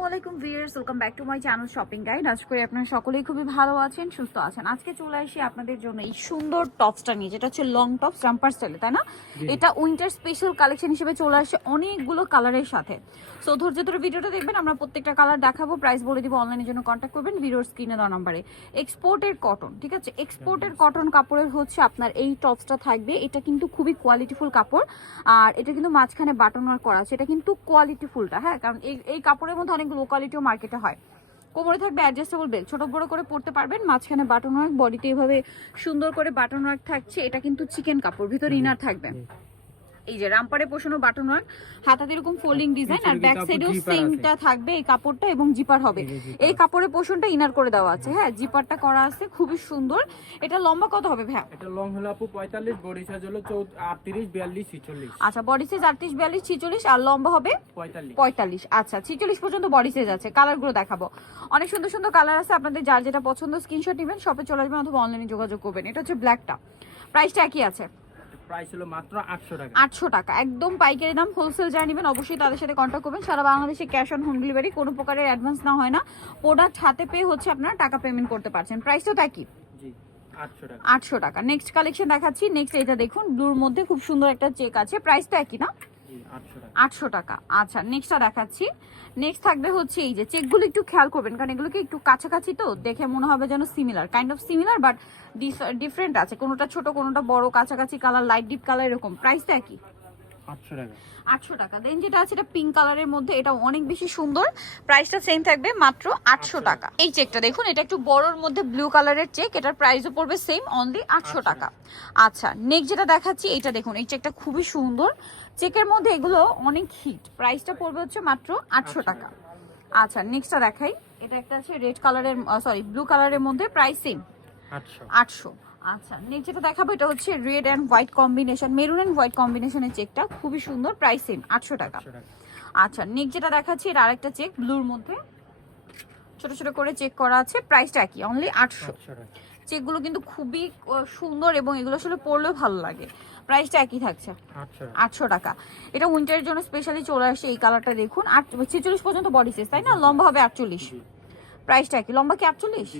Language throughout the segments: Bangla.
আসসালামু আলাইকুম viewers, welcome back to my channel shopping guide. আশা করি আপনারা সকলেই খুবই ভালো আছেন, সুস্থ আছেন। আজকে চলে আসি আপনাদের জন্য এই সুন্দর টপসটা নিয়ে, যেটা হচ্ছে লং টপস জাম্পার স্টাইলে, তাই না? এটা উইন্টার স্পেশাল কালেকশন হিসেবে চলে আসে অনেকগুলো কালারের সাথে। সো ধৈর্য ধরে ভিডিওটা দেখবেন, আমরা প্রত্যেকটা কালার দেখাবো, প্রাইস বলে দিব। অনলাইনের জন্য কন্ট্যাক্ট করবেন ভিডিওর স্ক্রিনে দেওয়া নাম্বারে। এক্সপোর্টের কটন, ঠিক আছে, এক্সপোর্টের কটন কাপড়ের হচ্ছে আপনার এই টপসটা থাকবে। এটা কিন্তু খুবই কোয়ালিটিফুল কাপড়, আর এটা কিন্তু মাঝখানে বাটন ওয়ার্ক করা আছে। এটা কিন্তু কোয়ালিটিফুলটা, হ্যাঁ, কারণ এই কাপড়ের মধ্যে অনেক লো কোয়ালিটিও মার্কেটে হয়। কোমরে থাকবে অ্যাডজাস্টেবল বেল্ট, ছোট বড় করে পরতে পারবেন। মাঝখানে বাটন ওয়ার্ক, বডিতে এভাবে সুন্দর করে বাটন ওয়ার্ক থাকছে। এটা কিন্তু চিকেন কাপড়, ভিতরে ইনার থাকবে। এই যে রামপারে পোষানো বাটন ওয়ার্ক, হাতাতে এরকম ফোল্ডিং ডিজাইন, আর ব্যাক সাইডেও সেমটা থাকবে এই কাপড়টা, এবং জিপার হবে। এই কাপড়ের পোষণটা ইনার করে দেওয়া আছে, হ্যাঁ, জিপারটা করা আছে, খুবই সুন্দর। এটা লম্বা কত হবে ভাই? এটা লং হলো আপু 45, বডি সাইজ হলো 38, 42, 46। আচ্ছা, বডি সাইজ 38, 42, 46, আর লম্বা হবে 45। আচ্ছা, 46 পর্যন্ত বডি সাইজ আছে। কালারগুলো দেখাবো, অনেক সুন্দর সুন্দর কালার আছে। আপনাদের যার যেটা পছন্দ স্ক্রিনশট নেবেন, শপে চলে আসবেন অথবা অনলাইনে যোগাযোগ করবেন। এটা হচ্ছে ব্ল্যাকটা, প্রাইসটা একই আছে, প্রাইস হলো মাত্র 800 টাকা। 800 টাকা, একদম পাইকারি দাম। হোলসেল যারা নেবেন অবশ্যই তাদের সাথে কন্ট্যাক্ট করবেন। সারা বাংলাদেশে ক্যাশ অন হোম ডেলিভারি, কোনো প্রকারের অ্যাডভান্স না হয় না। প্রোডাক্ট হাতে পেয়ে হচ্ছে আপনারা টাকা পেমেন্ট করতে পারছেন। প্রাইসও তাই কি? জি, 800 টাকা। 800 টাকা। নেক্সট কালেকশন দেখাচ্ছি। নেক্সট এটা দেখুন, ব্লুর মধ্যে খুব সুন্দর একটা চেক আছে। প্রাইসটা একই না? জি, 800 টাকা। 800 টাকা। আচ্ছা, নেক্সটটা দেখাচ্ছি। নেক্সট থাকবে হচ্ছে এই যে চেকগুলো, একটু খেয়াল করবেন কারণ এগুলোকে একটু কাছাকাছি, তো দেখে মনে হবে যেন similar, kind of similar, but different আছে। কোনোটা ছোট, কোনোটা বড়, কাছাকাছি কালার, লাইট ডিপ কালার, এরকম। প্রাইসটা একই, 800 টাকা। 800 টাকা। দেন যেটা আছে এটা পিঙ্ক কালারের মধ্যে, এটা অনেক বেশি সুন্দর। প্রাইসটা সেম থাকবে, মাত্র 800 টাকা। এই চেকটা দেখুন, এটা একটু বড়র মধ্যে ব্লু কালারের চেক, এটার প্রাইসও পড়বে সেম, অনলি 800 টাকা। আচ্ছা, নেক্সট যেটা দেখাচ্ছি এটা দেখুন, এই চেকটা খুবই সুন্দর। চেকের মধ্যে এগুলো অনেক হিট। প্রাইসটা পড়বে হচ্ছে মাত্র 800 টাকা। আচ্ছা, নেক্সটটা দেখাই। এটা একটা আছে রেড কালারের, সরি ব্লু কালারের মধ্যে, প্রাইস সেম 800। আচ্ছা, নেক্সট যেটা দেখাবো এটা হচ্ছে red and white combination, maroon and white কম্বিনেশনের চেকটা খুবই সুন্দর। প্রাইস সেম 800 টাকা। আচ্ছা, নেক্সট যেটা দেখাচ্ছি এটা আরেকটা চেক ব্লুর মধ্যে, ছোট ছোট করে চেক করা আছে। প্রাইসটা একই, অনলি 800। চেকগুলো কিন্তু খুবই সুন্দর এবং এগুলো আসলে পরলেও ভালো লাগে। প্রাইসটা একই থাকছে, 800 টাকা। এটা উইন্টারের জন্য স্পেশালি চলে আসে। এই কালারটা দেখুন, 46 পর্যন্ত বডি সাইজ, তাই না? লম্বা হবে 48। প্রাইসটা একই, লম্বা কি 48?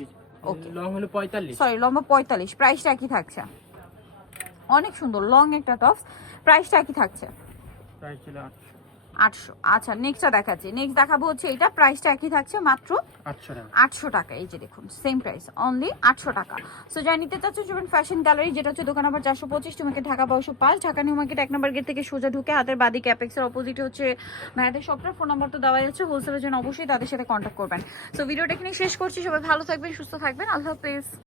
ওকে, লং হলো 45। সরি, লম্বা 45। প্রাইসটা একই থাকছে, অনেক সুন্দর লং একটা টপস। প্রাইসটা একই থাকছে, প্রাইস হলো 800। আচ্ছা, নেক্সটটা দেখাচ্ছি। নেক্সট দেখাবো হচ্ছে এটা, প্রাইসটা একই থাকছে, মাত্র 800 টাকা। 800 টাকা। এই যে দেখুন, সেম প্রাইস, অনলি 800 টাকা। সো যারা নিতে চাচ্ছেন শুনুন, ফ্যাশন গ্যালারি, যেটা হচ্ছে দোকান নাম্বার 425, তোমাকে ঢাকা 1205, ঢাকা নিউ মার্কেট 1 নম্বর গেট থেকে সোজা ঢুকে হাতের বাদিকে অ্যাপেক্সের অপোজিটে হচ্ছে ভাইয়াদের শপটার ফোন নাম্বার তো দেওয়া যাচ্ছে। হোলসেলের জন্য অবশ্যই তাদের সাথে কন্ট্যাক্ট করবেন। সো ভিডিওটা এখানে শেষ করছি। সবাই ভালো থাকবেন, সুস্থ থাকবেন, আল্লাহ হাফেজ।